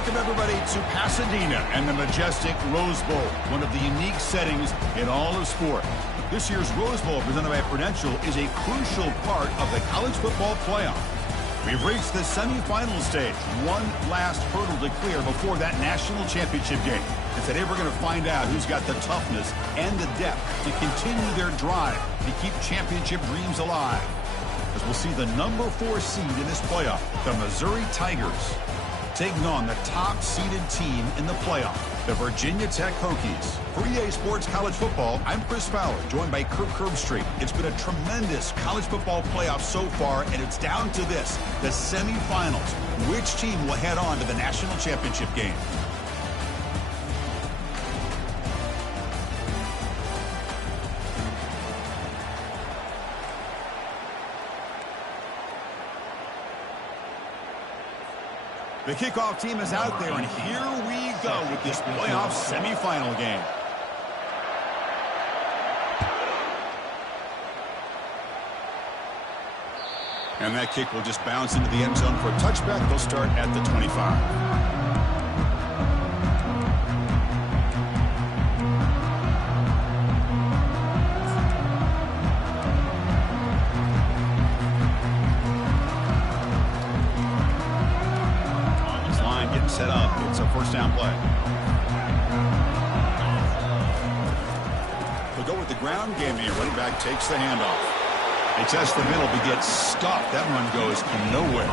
Welcome, everybody, to Pasadena and the majestic Rose Bowl, one of the unique settings in all of sport. This year's Rose Bowl, presented by Prudential, is a crucial part of the college football playoff. We've reached the semifinal stage, one last hurdle to clear before that national championship game. And today we're going to find out who's got the toughness and the depth to continue their drive to keep championship dreams alive. As we'll see the number 4 seed in this playoff, the Missouri Tigers, taking on the top-seeded team in the playoff, the Virginia Tech Hokies. For EA Sports College Football, I'm Chris Fowler, joined by Kirk Herbstreit. It's been a tremendous college football playoff so far, and it's down to this, the semifinals. Which team will head on to the national championship game? The kickoff team is out there, and here we go with this playoff semifinal game. And that kick will just bounce into the end zone for a touchback. They'll start at the 25. Set up. It's a first down play. They'll go with the ground game here. Running back takes the handoff. They test the middle, but gets stopped. That run goes nowhere.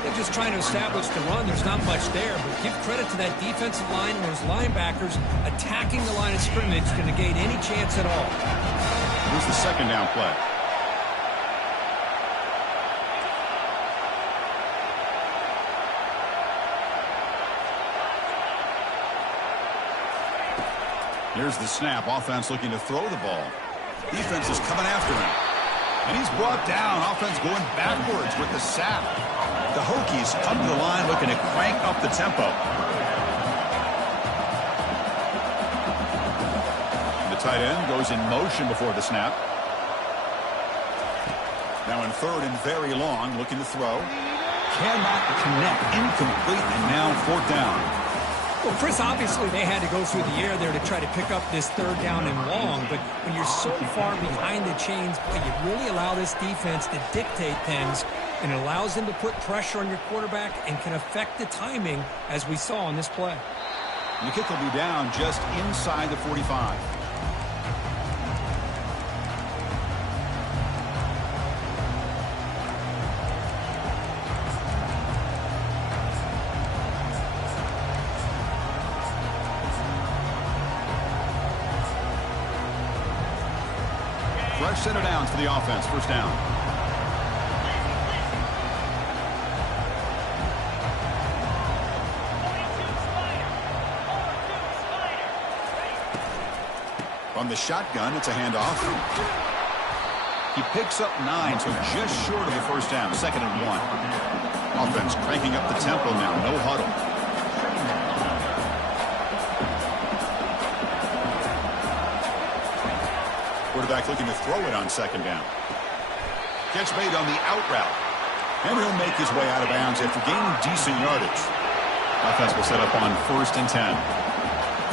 They're just trying to establish the run. There's not much there, but give credit to that defensive line and those linebackers attacking the line of scrimmage to negate any chance at all. Here's the second down play. Here's the snap. Offense looking to throw the ball. Defense is coming after him. And he's brought down. Offense going backwards with the sack. The Hokies come to the line looking to crank up the tempo. The tight end goes in motion before the snap. Now in third and very long, looking to throw. Cannot connect. Incomplete, and now fourth down. Well, Chris, obviously they had to go through the air there to try to pick up this third down and long, but when you're so far behind the chains, boy, you really allow this defense to dictate things, and it allows them to put pressure on your quarterback and can affect the timing, as we saw on this play. And the kick will be down just inside the 45. Fresh set of downs for the offense. First down. From the shotgun, it's a handoff. He picks up 9, so just short of the first down. Second and 1. Offense cranking up the tempo now. No huddle. Quarterback looking to throw it on second down. Catch made on the out route. And he'll make his way out of bounds after gaining decent yardage. Offense will set up on first and 10.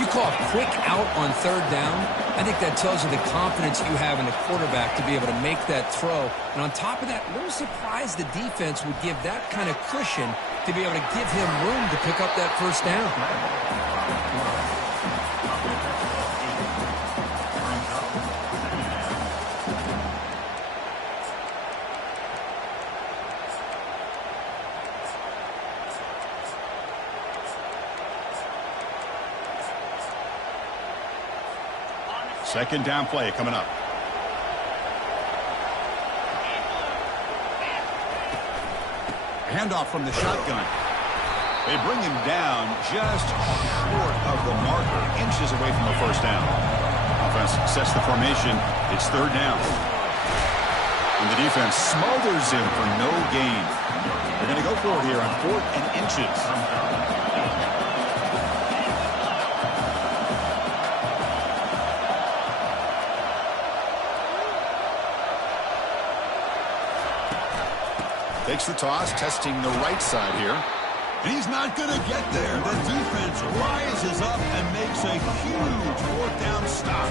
You call a quick out on third down. I think that tells you the confidence you have in the quarterback to be able to make that throw. And on top of that, a little surprised the defense would give that kind of cushion to be able to give him room to pick up that first down. Second down play coming up. Handoff from the shotgun. They bring him down just short of the marker, inches away from the first down. Offense sets the formation. It's third down. And the defense smothers him for no gain. They're going to go for it here on 4th and inches. Takes the toss, testing the right side here. And he's not going to get there. The defense rises up and makes a huge fourth down stop.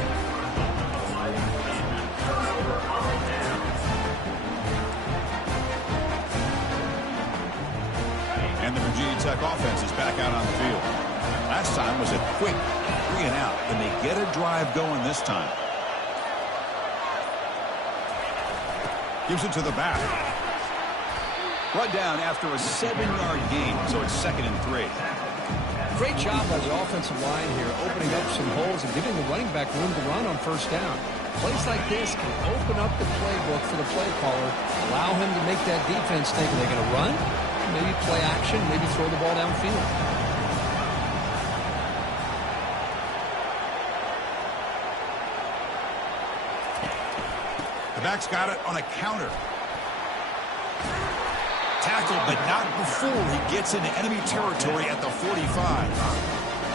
And the Virginia Tech offense is back out on the field. Last time was a quick 3 and out. Can they get a drive going this time? Gives it to the back. Brought down after a 7-yard gain, so it's 2nd and 3. Great job by the offensive line here, opening up some holes and giving the running back room to run on first down. Plays like this can open up the playbook for the play caller, allow him to make that defense think, are they going to run? Maybe play action, maybe throw the ball downfield. The back's got it on a counter. Tackled, but not before he gets into enemy territory at the 45.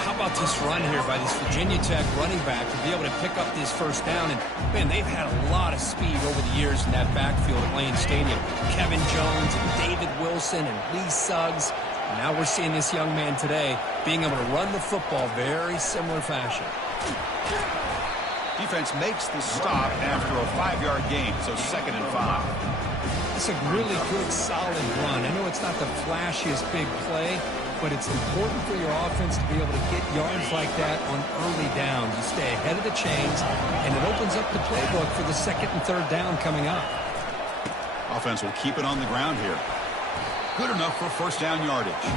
How about this run here by this Virginia Tech running back to be able to pick up this first down? And, man, they've had a lot of speed over the years in that backfield at Lane Stadium. Kevin Jones and David Wilson and Lee Suggs. And now we're seeing this young man today being able to run the football very similar fashion. Defense makes the stop after a 5-yard gain, so 2nd and 5. It's a really good, solid run. I know it's not the flashiest big play, but it's important for your offense to be able to get yards like that on early downs. You stay ahead of the chains, and it opens up the playbook for the 2nd and 3rd down coming up. Offense will keep it on the ground here. Good enough for first down yardage.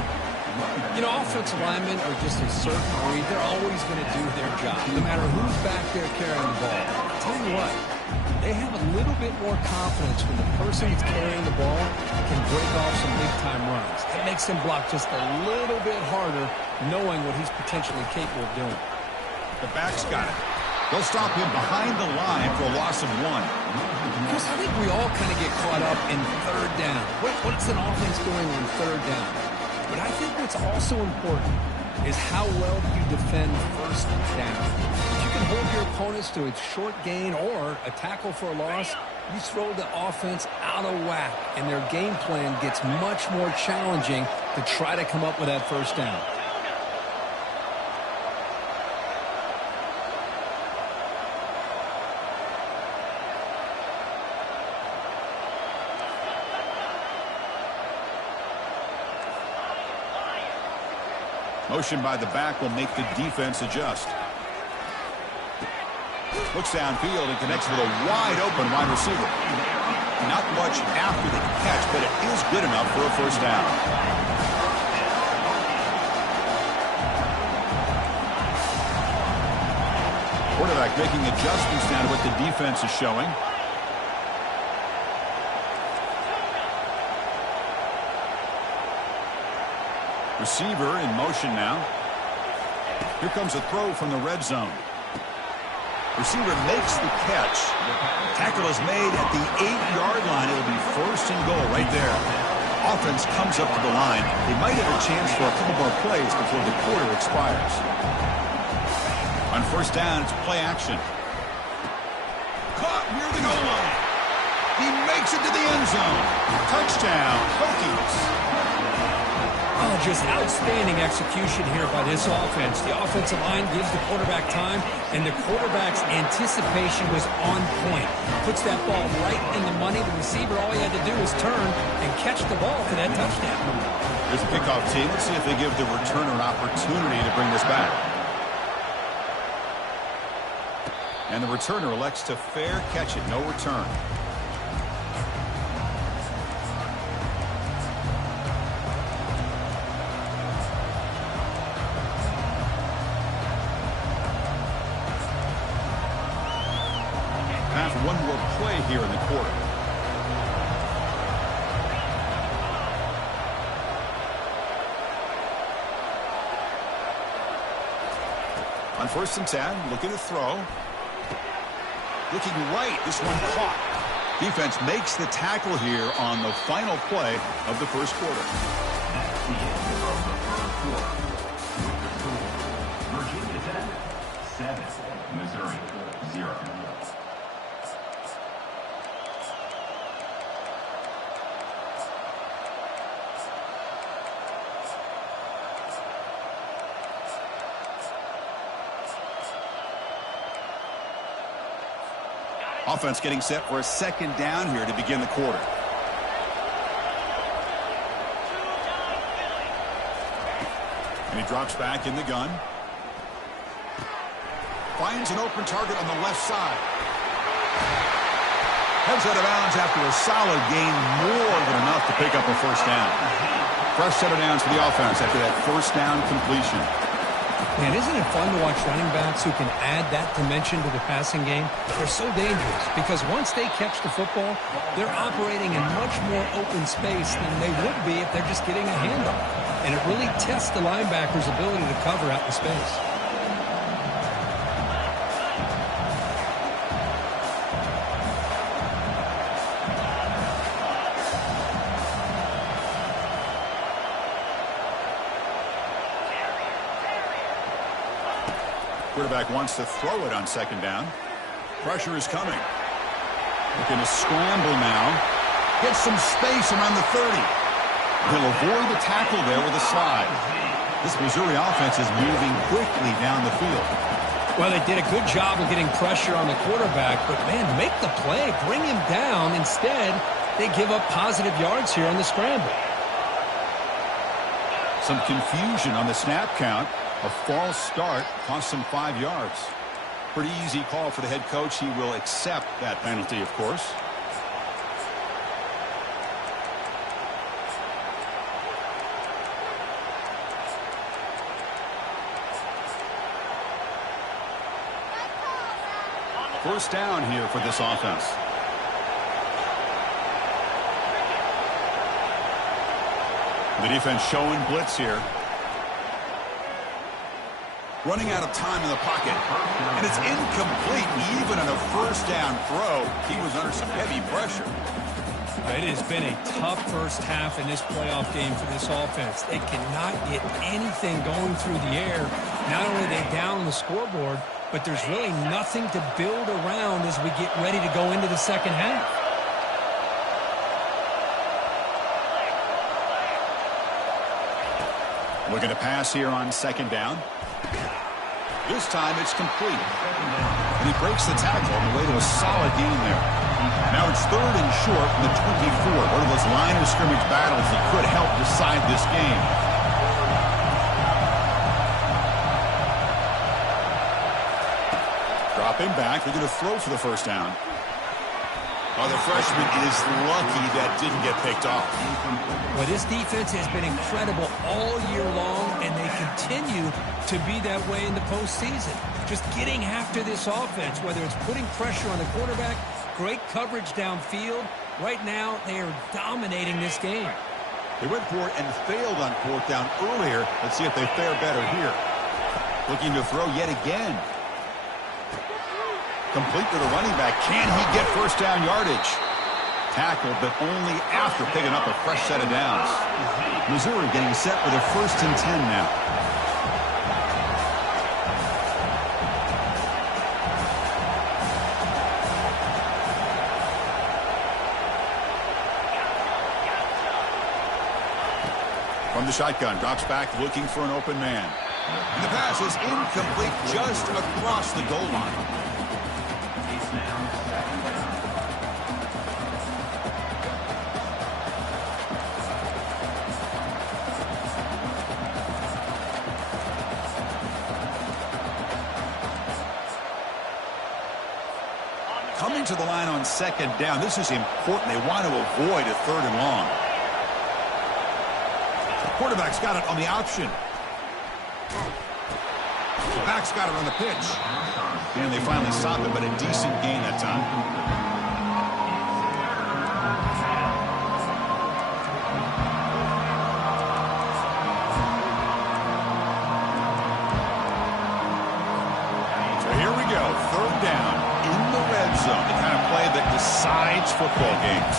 You know, offensive linemen are just a certain breed. They're always going to do their job, no matter who's back there carrying the ball. I'll tell you what, they have a little bit more confidence when the person that's carrying the ball can break off some big-time runs. It makes him block just a little bit harder, knowing what he's potentially capable of doing. The back's got it. They'll stop him behind the line for a loss of 1. Chris, I think we all kind of get caught up in 3rd down. What's an offense doing on 3rd down? But I think what's also important is how well you defend first down. If you can hold your opponents to a short gain or a tackle for a loss, you throw the offense out of whack, and their game plan gets much more challenging to try to come up with that first down. Motion by the back will make the defense adjust. Looks downfield and connects with a wide-open wide receiver. Not much after the catch, but it is good enough for a first down. Quarterback making adjustments now to what the defense is showing. Receiver in motion now. Here comes a throw from the red zone. Receiver makes the catch. Tackle is made at the 8-yard line. It'll be 1st and goal right there. Offense comes up to the line. They might have a chance for a couple more plays before the quarter expires. On first down, it's play action. Caught near the goal line. He makes it to the end zone. Touchdown, Hokies. Oh, just outstanding execution here by this offense. The offensive line gives the quarterback time, and the quarterback's anticipation was on point. Puts that ball right in the money. The receiver, all he had to do was turn and catch the ball for that touchdown. Here's the kickoff team. Let's see if they give the returner an opportunity to bring this back. And the returner elects to fair catch it. No return. One more play here in the quarter. On 1st and 10, looking to throw. Looking right, this one caught. Defense makes the tackle here on the final play of the first quarter. Virginia Tech 7, Missouri 0. Offense getting set for a second down here to begin the quarter. And he drops back in the gun. Finds an open target on the left side. Heads out of bounds after a solid gain, more than enough to pick up a first down. Fresh set of downs for the offense after that first down completion. Man, isn't it fun to watch running backs who can add that dimension to the passing game? They're so dangerous because once they catch the football, they're operating in much more open space than they would be if they're just getting a handoff. And it really tests the linebacker's ability to cover out in space. Quarterback wants to throw it on second down. Pressure is coming. Looking to scramble now. Gets some space around the 30. He'll avoid the tackle there with a slide. This Missouri offense is moving quickly down the field. Well, they did a good job of getting pressure on the quarterback, but, man, make the play. Bring him down. Instead, they give up positive yards here on the scramble. Some confusion on the snap count. A false start cost him 5 yards. Pretty easy call for the head coach. He will accept that penalty, of course. First down here for this offense. The defense showing blitz here. Running out of time in the pocket. And it's incomplete even on a first down throw. He was under some heavy pressure. It has been a tough first half in this playoff game for this offense. They cannot get anything going through the air. Not only are they down on the scoreboard, but there's really nothing to build around as we get ready to go into the second half. Looking to pass here on second down. This time it's complete. And he breaks the tackle on the way to a solid gain there. Now it's third and short from the 24. One of those line of scrimmage battles that could help decide this game. Dropping back. They're going to throw for the first down. Oh, the freshman is lucky that didn't get picked off. Well, this defense has been incredible all year long, and they continue to be that way in the postseason. Just getting after this offense, whether it's putting pressure on the quarterback, great coverage downfield. Right now, they are dominating this game. They went for it and failed on fourth down earlier. Let's see if they fare better here. Looking to throw yet again. Complete to the running back. Can he get first down yardage? Tackled, but only after picking up a fresh set of downs. Missouri getting set for the 1st and 10 now. From the shotgun, drops back looking for an open man. And the pass is incomplete just across the goal line. Coming to the line on second down. This is important. They want to avoid a third and long. The quarterback's got it on the option. The back's got it on the pitch. And they finally stop it, but a decent gain that time. So here we go. Third down in the red zone. The kind of play that decides football games.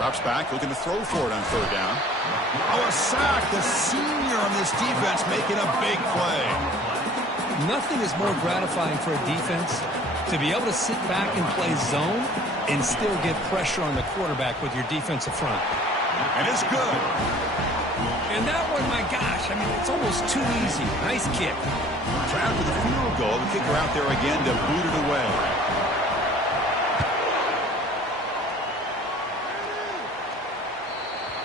Drops back, looking to throw for it on third down. Oh, a sack. The senior on this defense making a big play. Nothing is more gratifying for a defense to be able to sit back and play zone and still get pressure on the quarterback with your defensive front. And it's good. And that one, my gosh, I mean, it's almost too easy. Nice kick. So after the field goal, the kicker out there again to boot it away.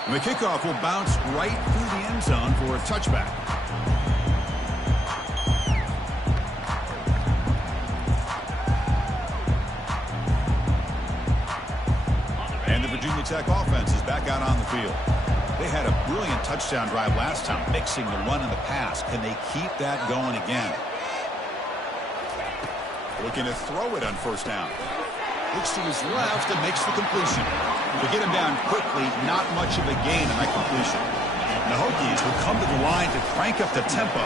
And the kickoff will bounce right through the end zone for a touchback. And the Virginia Tech offense is back out on the field. They had a brilliant touchdown drive last time, mixing the run and the pass. Can they keep that going again? Looking to throw it on first down. Looks to his left and makes the completion. To get him down quickly, not much of a gain on that completion. The Hokies will come to the line to crank up the tempo.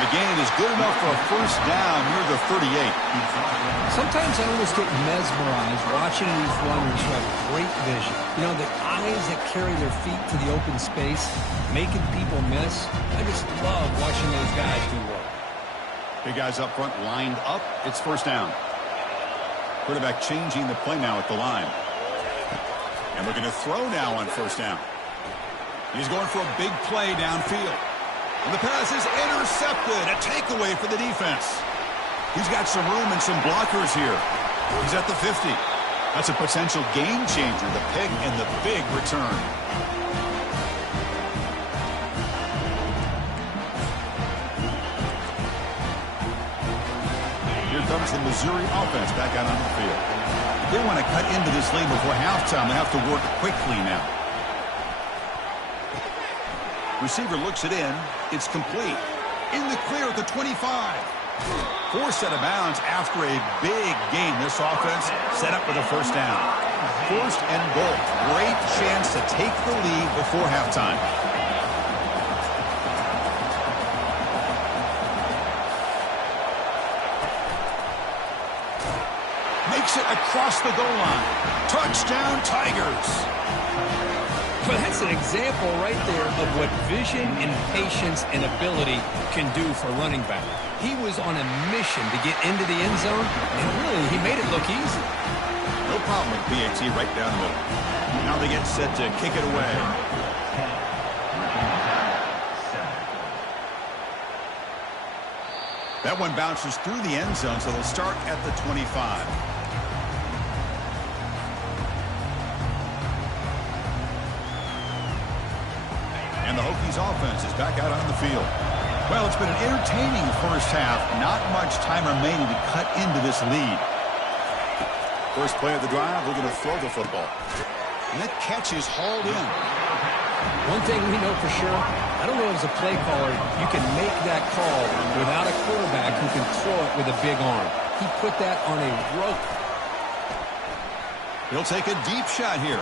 The gain is good enough for a first down near the 38. Sometimes I almost get mesmerized watching these runners who have great vision. You know, the eyes that carry their feet to the open space, making people miss. I just love watching those guys do work. Big guys up front lined up. It's first down. Quarterback changing the play now at the line. And looking to throw now on first down. He's going for a big play downfield. And the pass is intercepted. A takeaway for the defense. He's got some room and some blockers here. He's at the 50. That's a potential game changer. The pick and the big return. Here comes the Missouri offense back out on the field. If they want to cut into this lead before halftime, they have to work quickly now. Receiver looks it in. It's complete. In the clear at the 25. Forced out of bounds after a big gain. This offense set up with a first down. First and goal. Great chance to take the lead before halftime. Makes it across the goal line. Touchdown, Tigers. Well, that's an example right there of what vision and patience and ability can do for a running back. He was on a mission to get into the end zone, and really, he made it look easy. No problem with PAT right down the middle. Now they get set to kick it away. That one bounces through the end zone, so they'll start at the 25. And the Hokies offense is back out on the field. Well, it's been an entertaining first half. Not much time remaining to cut into this lead. First play of the drive, we're going to throw the football. And that catch is hauled in. One thing we know for sure, I don't know as a play caller, you can make that call without a quarterback who can throw it with a big arm. He put that on a rope. He'll take a deep shot here.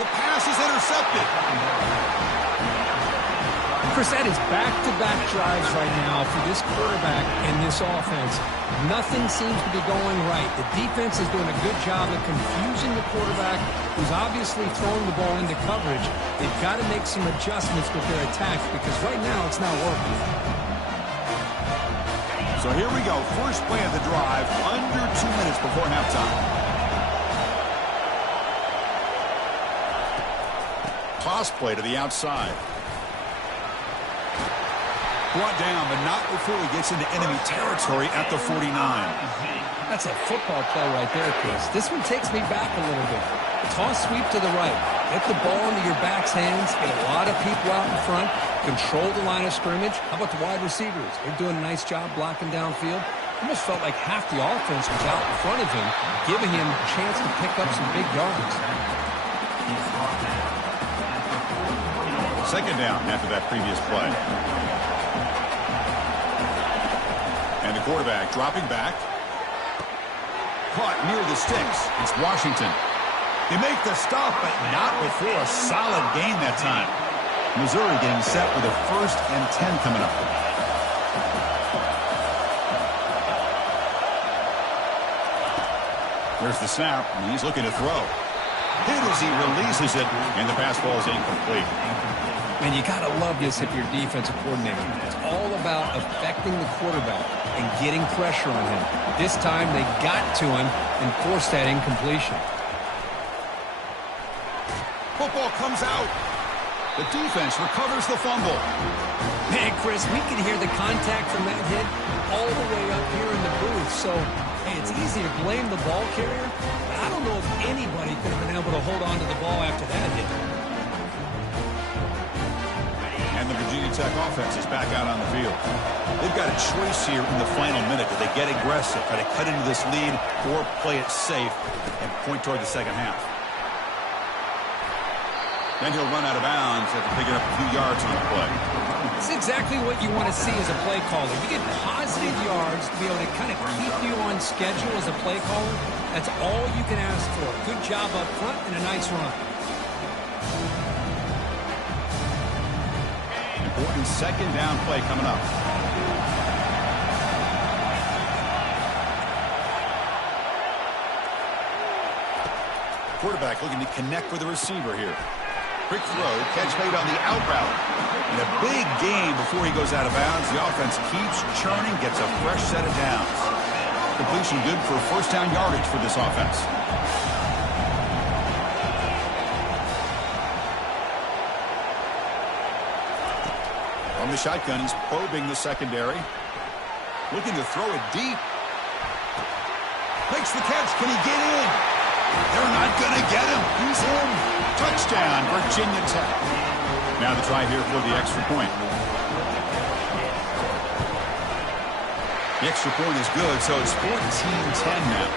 The pass is intercepted. Chris, that is back-to-back drives right now for this quarterback and this offense. Nothing seems to be going right. The defense is doing a good job of confusing the quarterback, who's obviously throwing the ball into coverage. They've got to make some adjustments with their attacks because right now it's not working. So here we go. First play of the drive, under 2 minutes before halftime. Toss play to the outside. Brought down, but not before he gets into enemy territory at the 49. That's a football play right there, Chris. This one takes me back a little bit. Toss sweep to the right. Get the ball into your back's hands. Get a lot of people out in front. Control the line of scrimmage. How about the wide receivers? They're doing a nice job blocking downfield. Almost felt like half the offense was out in front of him, giving him a chance to pick up some big yards. Second down after that previous play. And the quarterback dropping back. Caught near the sticks. It's Washington. They make the stop, but not before a solid gain that time. Missouri getting set with a 1st and 10 coming up. There's the snap, and he's looking to throw. Hit as he releases it, and the pass ball is incomplete. And you got to love this if you're defensive coordinator. It's all about affecting the quarterback and getting pressure on him. This time they got to him and forced that incompletion. Football comes out. The defense recovers the fumble. Man, Chris, we can hear the contact from that hit all the way up here in the booth. So Hey, it's easy to blame the ball carrier, but I don't know if anybody could have been able to hold on to the ball after that hit. And the Virginia Tech offense is back out on the field. They've got a choice here in the final minute. Do they get aggressive, try to cut into this lead, or play it safe and point toward the second half? Then he'll run out of bounds after picking up a few yards on the play. It's exactly what you want to see as a play caller. You get positive yards to be able to kind of keep you on schedule as a play caller. That's all you can ask for. Good job up front and a nice run. Important second down play coming up. Quarterback looking to connect with the receiver here. Quick throw, catch made on the out route. And a big game before he goes out of bounds. The offense keeps churning, gets a fresh set of downs. Completion good for first down yardage for this offense. From the shotgun, he's probing the secondary. Looking to throw it deep. Makes the catch. Can he get in? They're not going to get him. He's in. Touchdown, Virginia Tech. Now the try here for the extra point. The extra point is good, so it's 14-10 now.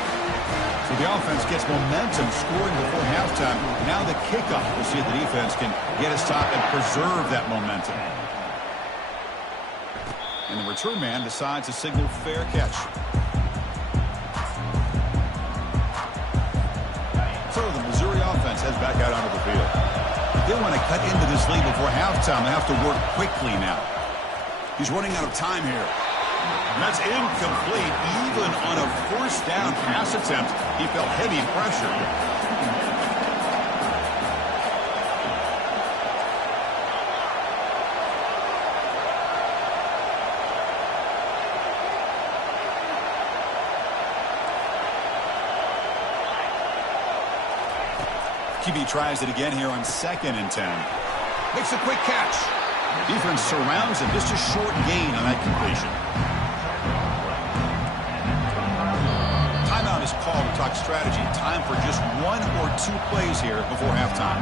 So the offense gets momentum scoring before halftime. Now the kickoff. We'll see if the defense can get a stop and preserve that momentum. And the return man decides to signal fair catch. So the Missouri offense heads back out onto the field. They want to cut into this lead before halftime. They have to work quickly now. He's running out of time here. And that's incomplete. Even on a first down pass attempt, he felt heavy pressure. QB tries it again here on 2nd and 10. Makes a quick catch. Defense surrounds him. Just a short gain on that completion. Timeout is called to talk strategy. Time for just 1 or 2 plays here before halftime.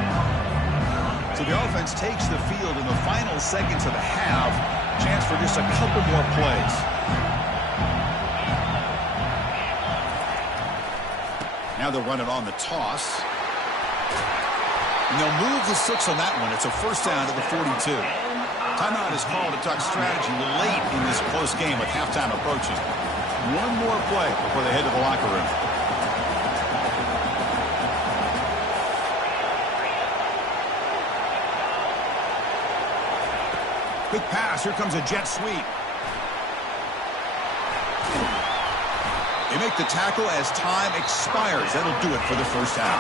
So the offense takes the field in the final seconds of the half. Chance for just a couple more plays. Now they'll run it on the toss. And they'll move the 6 on that one. It's a first down to the 42. Timeout is called to talk strategy late in this close game with halftime approaching. 1 more play before they head to the locker room. Quick pass. Here comes a jet sweep. They make the tackle as time expires. That'll do it for the first half.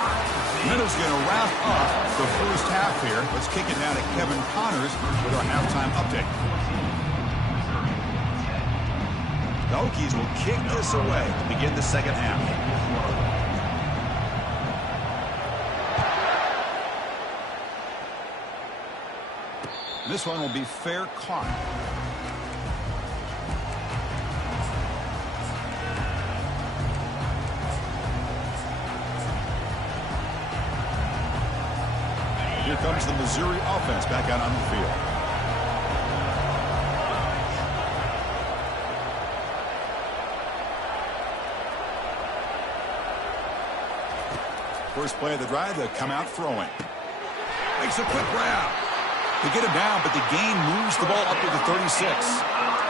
Middle's going to wrap up the first half here. Let's kick it down to Kevin Connors with our halftime update. The Hokies will kick this away to begin the second half. This one will be fair caught. Here comes the Missouri offense back out on the field. First play of the drive, they come out throwing. Makes a quick grab. They get him down, but the gain moves the ball up to the 36.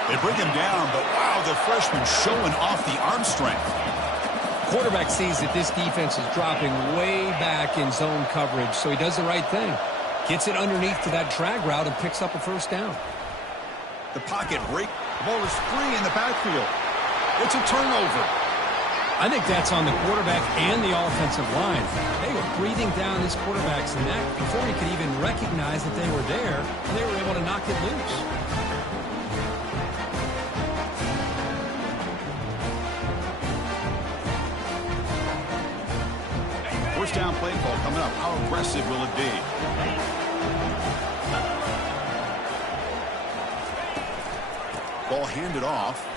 They bring him down, but wow, the freshman showing off the arm strength. Quarterback sees that this defense is dropping way back in zone coverage, so he does the right thing. Gets it underneath to that drag route and picks up a first down. The pocket break. The ball is free in the backfield. It's a turnover. I think that's on the quarterback and the offensive line. They were breathing down his quarterback's neck before he could even recognize that they were there, and they were able to knock it loose. First down play call coming up. How aggressive will it be? Ball handed off.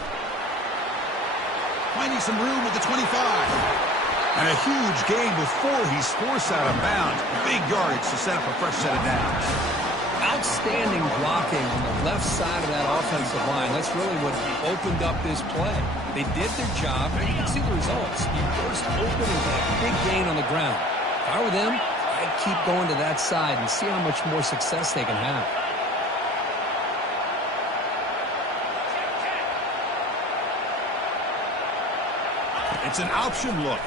finding some room with the 25. And a huge gain before he's forced out of bounds. Big yardage to set up a fresh set of downs. Outstanding blocking on the left side of that offensive line. That's really what opened up this play. They did their job, and you can see the results. You burst open and get a big gain on the ground. If I were them, I'd keep going to that side and see how much more success they can have. It's an option look.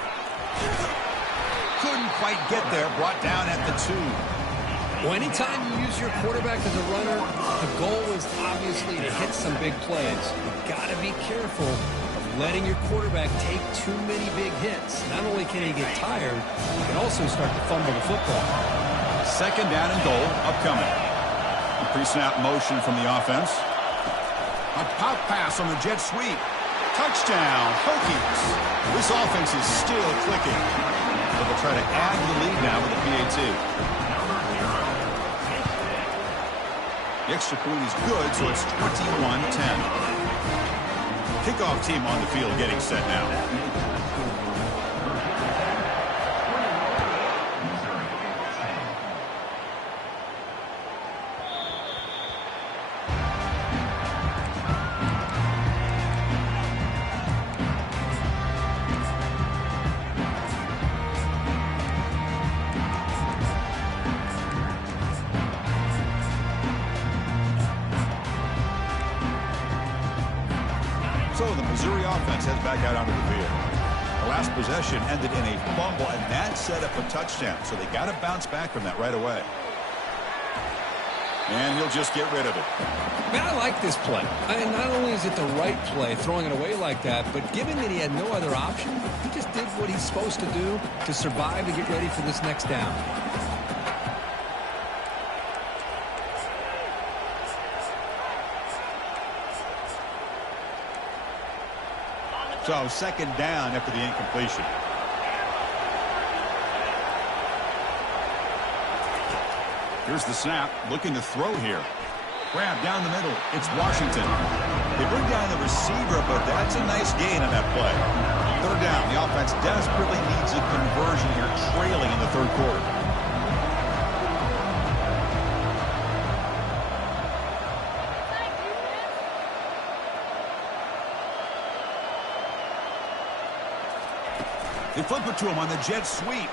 Couldn't quite get there. Brought down at the 2. Well, anytime you use your quarterback as a runner, the goal is obviously to hit some big plays. You've got to be careful of letting your quarterback take too many big hits. Not only can he get tired, he can also start to fumble the football. Second down and goal upcoming. A pre-snap motion from the offense. A pop pass on the jet sweep. Touchdown, Hokies. This offense is still clicking. But they'll try to add to the lead now with a PAT. The extra point is good, so it's 21-10. Kickoff team on the field getting set now. So the Missouri offense heads back out onto the field. The last possession ended in a fumble, and that set up a touchdown. So they got to bounce back from that right away. And he'll just get rid of it. Man, I like this play. Not only is it the right play, throwing it away like that, but given that he had no other option, he just did what he's supposed to do to survive and get ready for this next down. So second down after the incompletion. Here's the snap, looking to throw here. Grab down the middle. It's Washington. They bring down the receiver, but that's a nice gain on that play. Third down. The offense desperately needs a conversion here, trailing in the third quarter. They flip it to him on the jet sweep.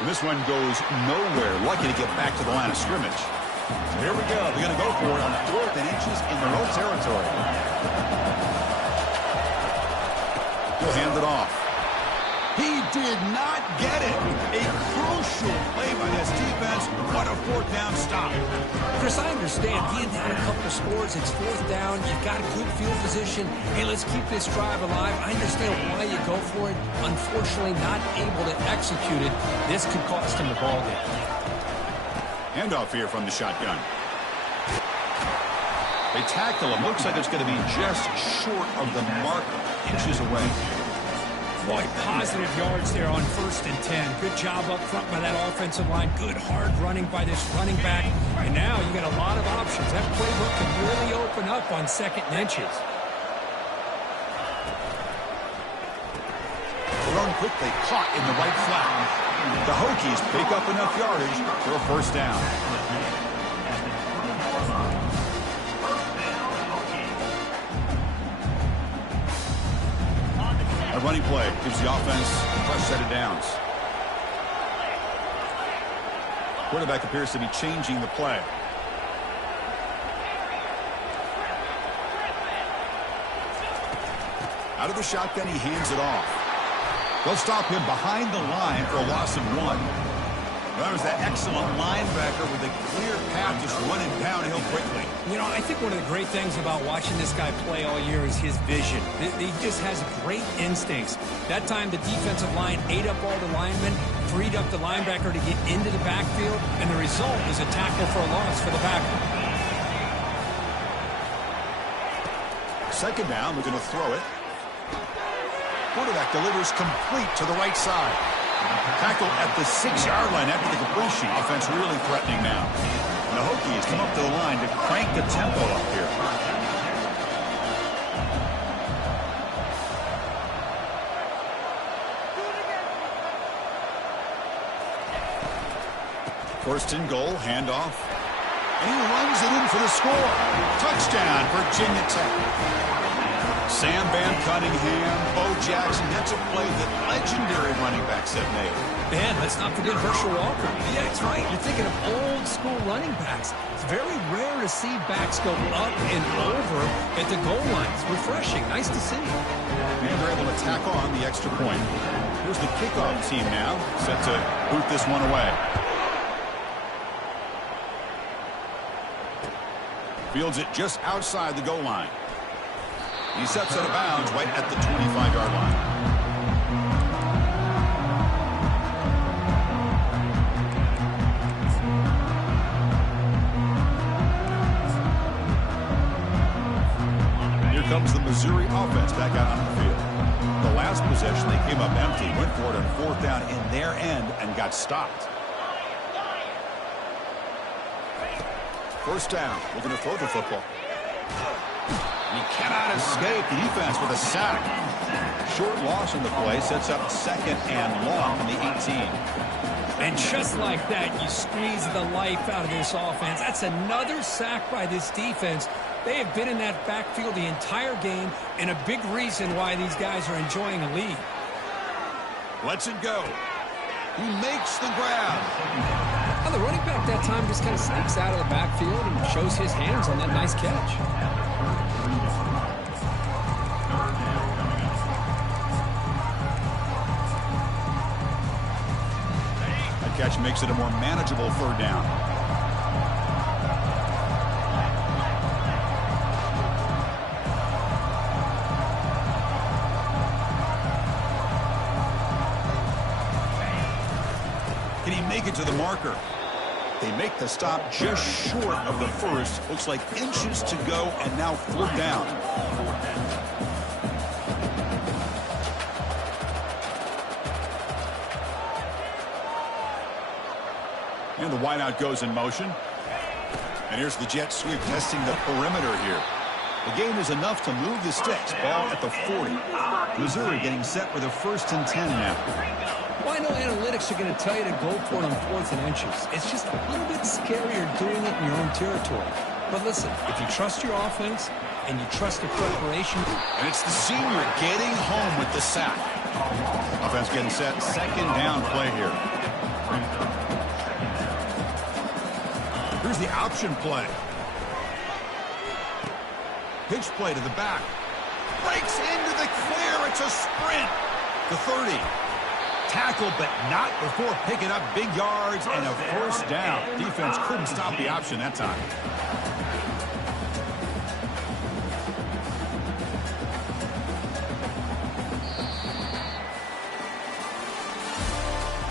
And this one goes nowhere. Lucky to get back to the line of scrimmage. So here we go. They're going to go for it on 4th and inches in their own territory. He'll hand it off. He did not get it. A crucial play by this defense. What a 4th down stop. Chris, I understand being down a couple of scores. It's 4th down. You've got a good field position. Hey, let's keep this drive alive. I understand why you go for it. Unfortunately, not able to execute it. This could cost him the ball game. Handoff here from the shotgun. They tackle him. Looks like it's going to be just short of the marker. Inches away. Boy, positive yards there on 1st and 10. Good job up front by that offensive line. Good hard running by this running back. And now you got a lot of options. That playbook can really open up on 2nd and inches. Thrown quickly, caught in the right flat. The Hokies pick up enough yardage for a 1st down. A running play gives the offense a fresh set of downs. Quarterback appears to be changing the play. Out of the shotgun, he hands it off. They'll stop him behind the line for a loss of 1. That was that excellent linebacker with a clear path just running downhill quickly. You know, I think one of the great things about watching this guy play all year is his vision. He just has great instincts. That time, the defensive line ate up all the linemen, freed up the linebacker to get into the backfield, and the result is a tackle for a loss for the Packers. Second down, we're going to throw it. Quarterback delivers complete to the right side. Tackle at the 6-yard line after the completion. Offense really threatening now. And the Hokies come up to the line to crank the tempo up here. First and goal, handoff. And he runs it in for the score. Touchdown, Virginia Tech. Sam Van Cunningham, Bo Jackson. That's a play that legendary running backs have made. Man, let's not forget Herschel Walker. Yeah, that's right. You're thinking of old school running backs. It's very rare to see backs go up and over at the goal line. It's refreshing. Nice to see. And they're able to tack on the extra point. Here's the kickoff team now, set to boot this one away. Fields it just outside the goal line. He steps out of bounds right at the 25-yard line. Here comes the Missouri offense back out on the field. The last possession, they came up empty, went for it on fourth down in their end and got stopped. First down, we're going to throw the football. He cannot escape the defense with a sack. Short loss in the play sets up second and long from the 18. And just like that, you squeeze the life out of this offense. That's another sack by this defense. They have been in that backfield the entire game, and a big reason why these guys are enjoying a lead. Lets it go. He makes the grab. Well, the running back that time just kind of sneaks out of the backfield and shows his hands on that nice catch. That catch makes it a more manageable third down. Can he make it to the marker? They make the stop just short of the first. Looks like inches to go, and now fourth down. And the wideout goes in motion. And here's the jet sweep testing the perimeter here. The gain is enough to move the sticks. Ball at the 40. Missouri getting set for the 1st and 10 now. Well, I know analytics are going to tell you to go for it on 4th and inches. It's just a little bit scarier doing it in your own territory. But listen, if you trust your offense and you trust the preparation. And it's the senior getting home with the sack. Offense getting set. Second down play here. Here's the option play. Pitch play to the back. Breaks into the clear. It's a sprint. The 30. Tackle, but not before picking up big yards and a first down. Defense couldn't stop the option that time.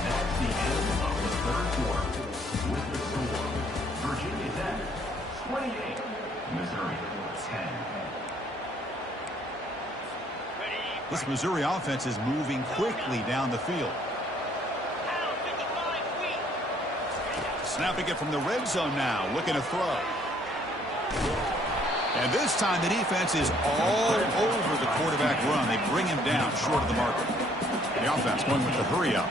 That's the end of the third quarter. With the score, Virginia Tech 28, Missouri 10. This Missouri offense is moving quickly down the field. Snapping it from the red zone now, looking to throw. And this time the defense is all over the quarterback run. They bring him down short of the marker. The offense going with the hurry up.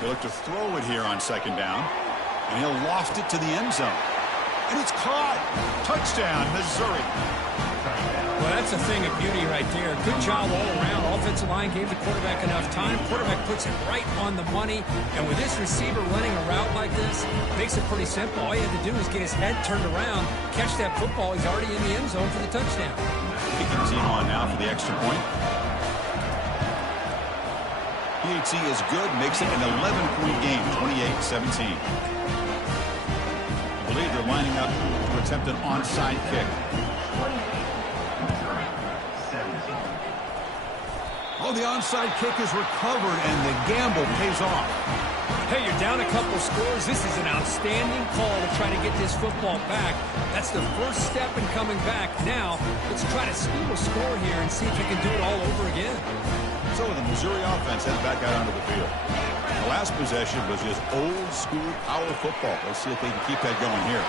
They look to throw it here on second down. And he'll loft it to the end zone. And it's caught. Touchdown, Missouri. Well, that's a thing of beauty right there. Good job all around. Offensive line gave the quarterback enough time. Quarterback puts it right on the money. And with this receiver running a route like this, makes it pretty simple. All you have to do is get his head turned around, catch that football. He's already in the end zone for the touchdown. Kicking team on now for the extra point. PAT is good, makes it an 11-point game, 28-17. I believe they're lining up to attempt an onside kick. Oh, the onside kick is recovered, and the gamble pays off. Hey, you're down a couple scores. This is an outstanding call to try to get this football back. That's the first step in coming back. Now, let's try to steal a score here and see if you can do it all over again. So the Missouri offense heads back out onto the field. The last possession was just old-school power football. Let's see if they can keep that going here.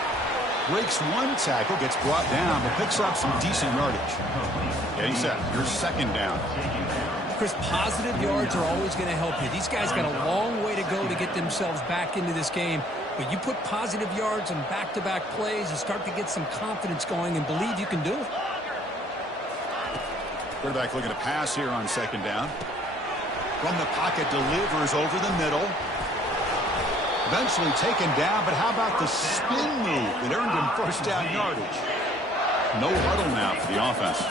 Breaks one tackle, gets brought down, but picks up some decent yardage. Getting set. Your second down. Chris, positive yards are always going to help you. These guys got a long way to go to get themselves back into this game. But you put positive yards on back-to-back plays, you start to get some confidence going and believe you can do it. Quarterback looking to pass here on second down. From the pocket, delivers over the middle. Eventually taken down, but how about the spin move that earned him first down yardage? No huddle now for the offense.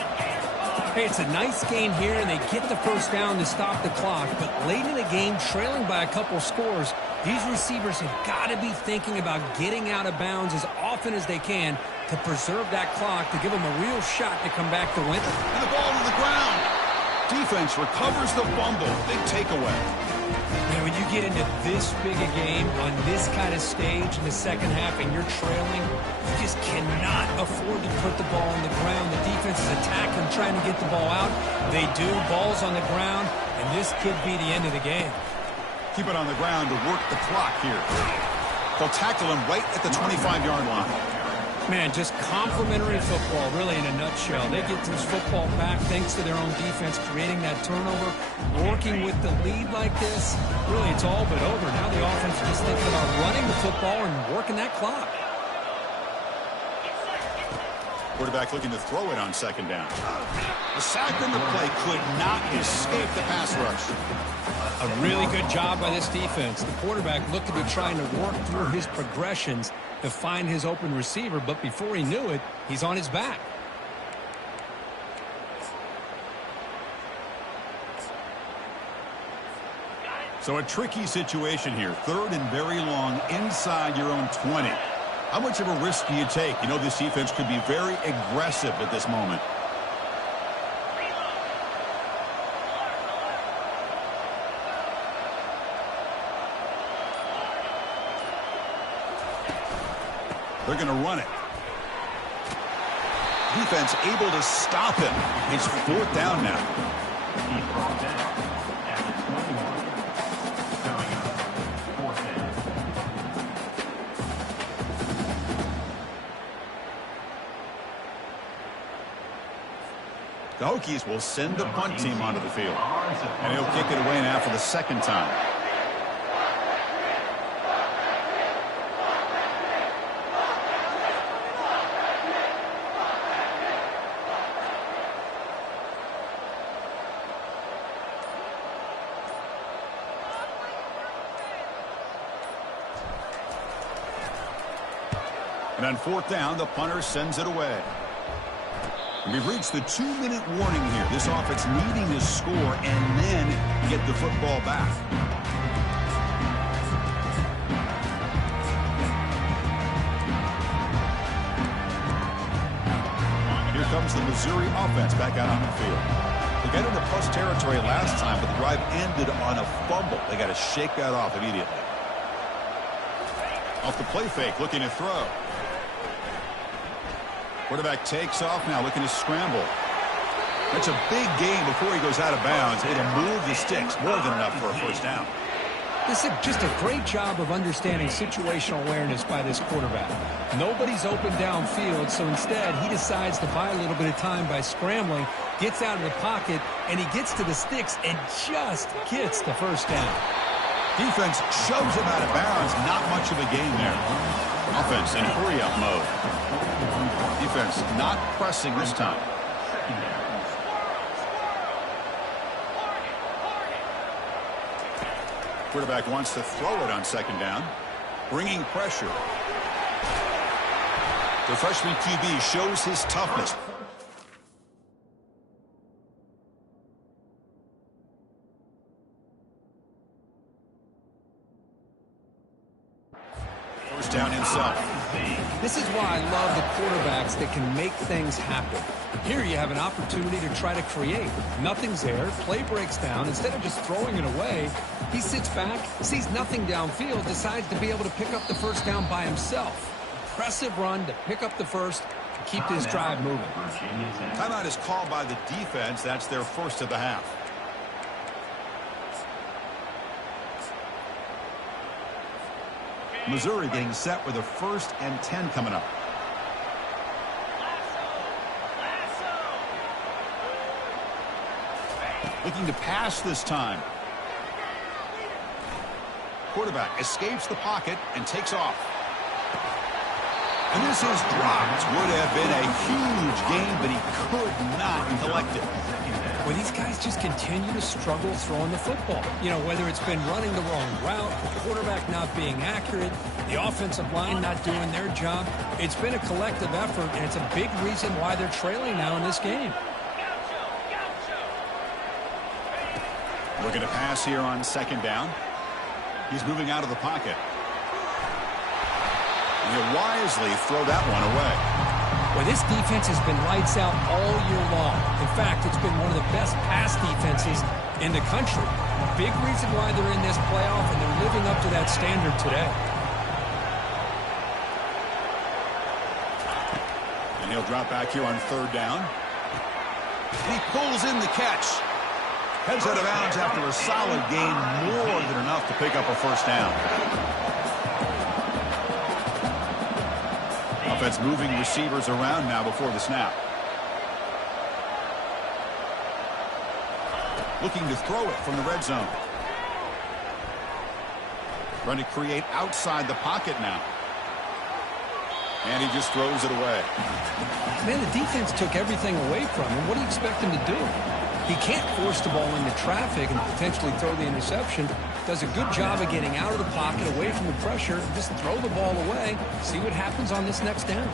Hey, it's a nice game here, and they get the first down to stop the clock. But late in the game, trailing by a couple scores, these receivers have got to be thinking about getting out of bounds as often as they can to preserve that clock, to give them a real shot to come back to win. And the ball to the ground. Defense recovers the fumble. Big takeaway. Man, when you get into this big a game on this kind of stage in the second half and you're trailing, you just cannot afford to put the ball on the ground. The defense is attacking, trying to get the ball out. They do. Ball's on the ground, and this could be the end of the game. Keep it on the ground to work the clock here. They'll tackle him right at the 25-yard line. Man, just complimentary football, really, in a nutshell. They get this football back thanks to their own defense, creating that turnover, working with the lead like this. Really, it's all but over. Now the offense is just thinking about running the football and working that clock. Quarterback looking to throw it on second down. The sack on the play could not escape the pass rush. A really good job by this defense. The quarterback looked to be trying to work through his progressions to find his open receiver, but before he knew it, he's on his back. So a tricky situation here. Third and very long inside your own 20. How much of a risk do you take? You know this defense could be very aggressive at this moment. They're going to run it. Defense able to stop him. It's fourth down now. He's brought down at the 21. Coming up, fourth down. The Hokies will send the punt team onto the field. And he'll kick it away now for the second time. And on fourth down, the punter sends it away. And we've reached the 2-minute warning here. This offense needing to score and then get the football back. Here comes the Missouri offense back out on the field. They got into plus territory last time, but the drive ended on a fumble. They got to shake that off immediately. Off the play fake, looking to throw. Quarterback takes off now, looking to scramble. That's a big gain before he goes out of bounds. It'll move the sticks, more than enough for a first down. This is just a great job of understanding situational awareness by this quarterback. Nobody's open downfield, so instead he decides to buy a little bit of time by scrambling, gets out of the pocket, and he gets to the sticks and just gets the first down. Defense shoves him out of bounds. Not much of a gain there. Offense in hurry-up mode. Defense not pressing this time. Quarterback wants to throw it on second down. Bringing pressure. The freshman QB shows his toughness. First down inside. This is why I love the quarterbacks that can make things happen. Here you have an opportunity to try to create. Nothing's there. Play breaks down. Instead of just throwing it away, he sits back, sees nothing downfield, decides to be able to pick up the first down by himself. Impressive run to pick up the first and keep this drive moving. Timeout is called by the defense. That's their first of the half. Missouri getting set with a 1st and 10 coming up. Looking to pass this time. Quarterback escapes the pocket and takes off. And this is dropped. Would have been a huge game, but he could not collect it. Well, these guys just continue to struggle throwing the football. You know, whether it's been running the wrong route, the quarterback not being accurate, the offensive line not doing their job. It's been a collective effort, and it's a big reason why they're trailing now in this game. Looking to pass here on second down. He's moving out of the pocket. And he'll wisely throw that one away. Well, this defense has been lights out all year long. In fact, it's been one of the best pass defenses in the country. Big reason why they're in this playoff, and they're living up to that standard today. And he'll drop back here on third down. And he pulls in the catch. Heads out of bounds after a solid gain, more than enough to pick up a first down. Offense moving receivers around now before the snap. Looking to throw it from the red zone. Trying to create outside the pocket now. And he just throws it away. Man, the defense took everything away from him. What do you expect him to do? He can't force the ball into traffic and potentially throw the interception. Does a good job of getting out of the pocket, away from the pressure, just throw the ball away, see what happens on this next down.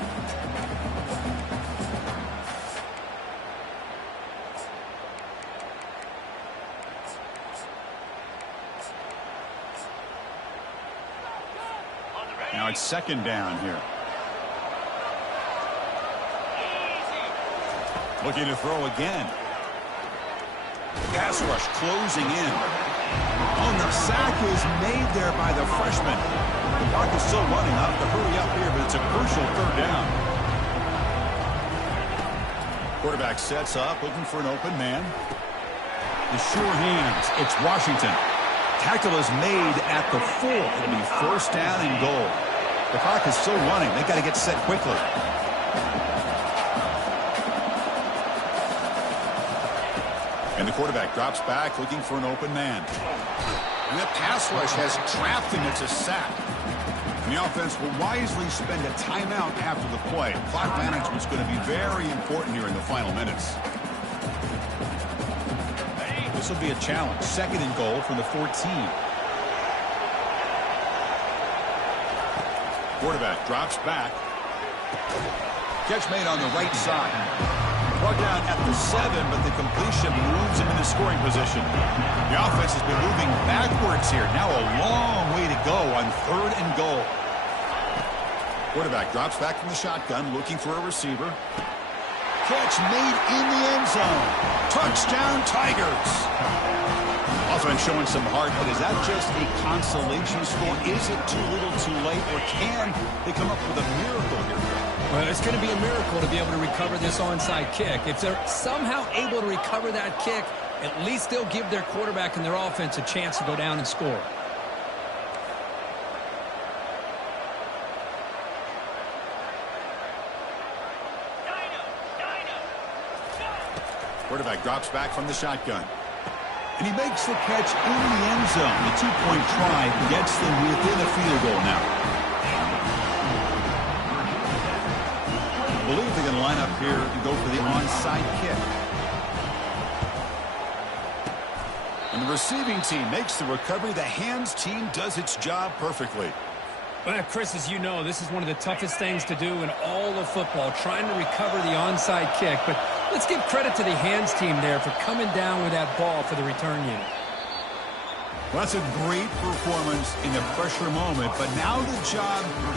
Now it's second down here. Looking to throw again. Pass rush closing in. Oh, and the sack is made there by the freshman. The clock is still running. I'll have to hurry up here, but it's a crucial third down. Quarterback sets up, looking for an open man. The sure hands. It's Washington. Tackle is made at the 4. It'll be first down and goal. The clock is still running. They got to get set quickly. And the quarterback drops back, looking for an open man. And that pass rush has trapped him. It's a sack. And the offense will wisely spend a timeout after the play. Clock management's going to be very important here in the final minutes. This will be a challenge. Second and goal from the 14. Quarterback drops back. Catch made on the right side. Brought down at the 7, but the completion moves him into scoring position. The offense has been moving backwards here. Now a long way to go on third and goal. Quarterback drops back from the shotgun, looking for a receiver. Catch made in the end zone. Touchdown, Tigers. Offense showing some heart, but is that just a consolation score? Is it too little too late, or can they come up with a miracle here? Well, it's going to be a miracle to be able to recover this onside kick. If they're somehow able to recover that kick, at least they'll give their quarterback and their offense a chance to go down and score. Quarterback drops back from the shotgun. And he makes the catch in the end zone. The two-point try gets them within a field goal now. I believe they're going to line up here to go for the onside kick. And the receiving team makes the recovery. The hands team does its job perfectly. Well, Chris, as you know, this is one of the toughest things to do in all of football, trying to recover the onside kick. But let's give credit to the hands team there for coming down with that ball for the return unit. Well, that's a great performance in a pressure moment, but now the job gets